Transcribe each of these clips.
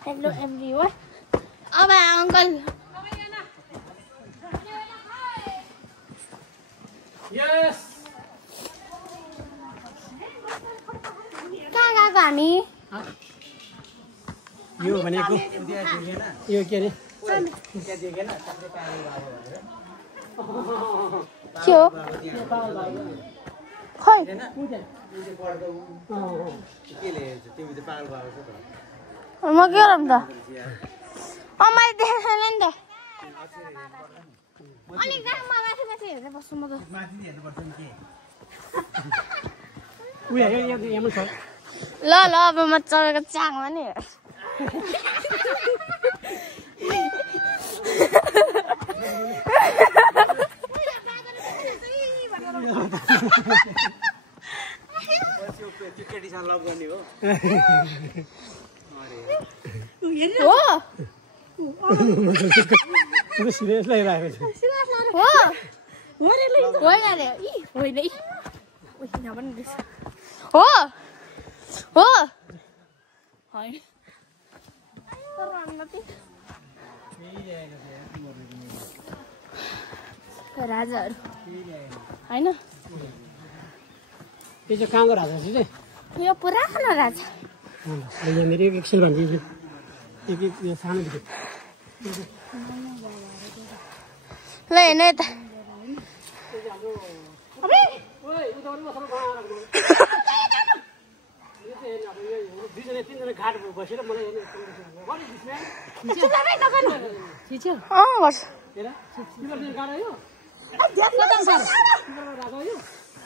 Hello everyone. अब uncle Yes. कहाँ गएको हामी यो भनेको यो के रे के हो खै म के गरौँ त मैले देखेको छैन नि त अनि गाउँमा माथि माथि हेर्दै बस्छु म त ल ल अब म चढेको चाङमा नि राजाहरू होइन यो चाहिँ कहाँको राजा चाहिँ यो पुरानो राजा मेरो एकछिन भनिदिन्छु यो सानो ल हेर्न यता घाट बसेर मलाई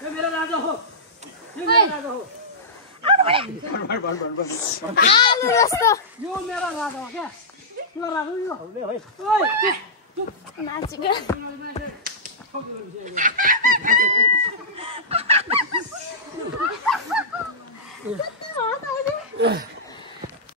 मेरो राजा हो आलु जस्तो यो मेरो राजा हो क्या मेरो राजा यो नाचेको